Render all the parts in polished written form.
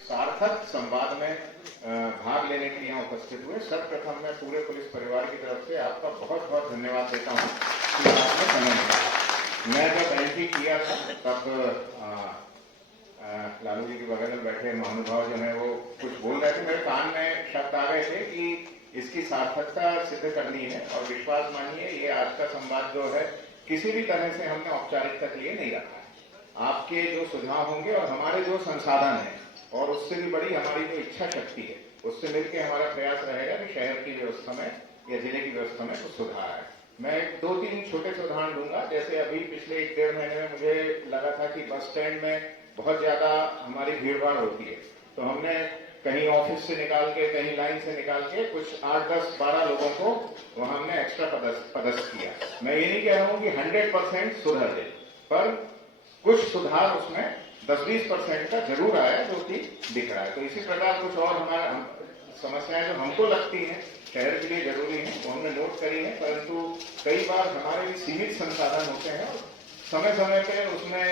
सार्थक संवाद में भाग लेने के लिए यहाँ उपस्थित हुए। सर्वप्रथम मैं पूरे पुलिस परिवार की तरफ से आपका बहुत बहुत धन्यवाद देता हूँ कि आपने समय निकाला। मैं जब एंट्री किया था तब लालू जी के बगल में बैठे महानुभाव जो है वो कुछ बोल रहे थे, मेरे कान में शब्द आ गए थे कि इसकी सार्थकता सिद्ध करनी है। और विश्वास मानिए, ये आज का संवाद जो है किसी भी तरह से हमने औपचारिकता के लिए नहीं रखा है। आपके जो सुझाव होंगे और हमारे जो संसाधन है और उससे भी बड़ी हमारी जो इच्छा शक्ति है, उससे मिलकर हमारा प्रयास रहेगा कि शहर की व्यवस्था में या जिले की व्यवस्था में कुछ सुधार है। मैं 2-3 छोटे से उदाहरण दूंगा। जैसे अभी पिछले 1-1.5 महीने में मुझे लगा था कि बस स्टैंड में बहुत ज्यादा हमारी भीड़भाड़ होती है, तो हमने कहीं ऑफिस से निकाल के, कहीं लाइन से निकाल के कुछ 8, 10, 12 लोगों को वहां हमने एक्स्ट्रा पदस्थ किया। मैं ये नहीं कह रहा हूं कि 100% सुधर दे, पर कुछ सुधार उसमें 10-20% का जरूर आया जो कि दिख रहा है। तो इसी प्रकार कुछ और हमारा समस्याएं जो हमको लगती हैं शहर के लिए जरूरी है वो हमने नोट करी है, परंतु कई बार हमारे भी सीमित संसाधन होते हैं और समय समय पे उसमें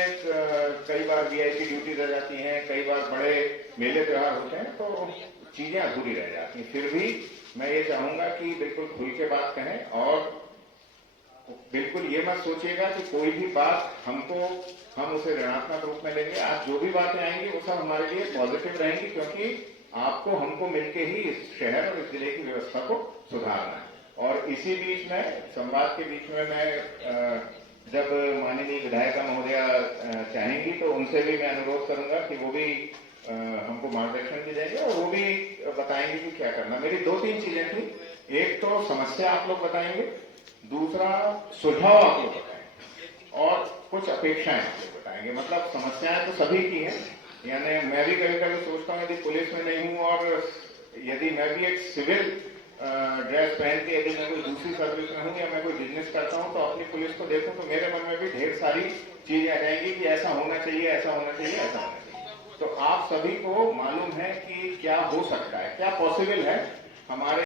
कई बार वीआईपी ड्यूटी रह जाती है, कई बार बड़े मेले त्योहार होते हैं तो चीजें अधूरी रह जाती हैं। फिर भी मैं ये चाहूंगा कि बिल्कुल खुल के बात कहें और बिल्कुल ये मत सोचिएगा कि कोई भी बात हम उसे ऋणात्मक रूप में लेंगे। आज जो भी बातें आएंगी वो सब हमारे लिए पॉजिटिव रहेंगी, क्योंकि आपको हमको मिलके ही इस शहर और इस जिले की व्यवस्था को सुधारना है। और इसी बीच में संवाद के बीच में मैं जब माननीय विधायिका महोदया चाहेंगी तो उनसे भी मैं अनुरोध करूंगा कि वो भी हमको मार्गदर्शन भी देंगे और वो भी बताएंगे कि क्या करना। मेरी 2-3 चीजें थी। एक तो समस्या आप लोग बताएंगे, दूसरा सुझाव आप लोग बताएंगे और कुछ अपेक्षाएं आप लोग बताएंगे। मतलब समस्याएं तो सभी की हैं, यानी मैं भी कभी कभी सोचता हूं यदि पुलिस में नहीं हूं और यदि मैं भी एक सिविल ड्रेस पहन के यदि मैं कोई दूसरी सर्विस में हूं या मैं कोई बिजनेस करता हूं तो अपनी पुलिस को देखूं तो मेरे मन में भी ढेर सारी चीजें आ जाएंगी कि ऐसा होना चाहिए, ऐसा होना चाहिए, ऐसा होना चाहिए। तो आप सभी को मालूम है कि क्या हो सकता है, क्या पॉसिबल है हमारे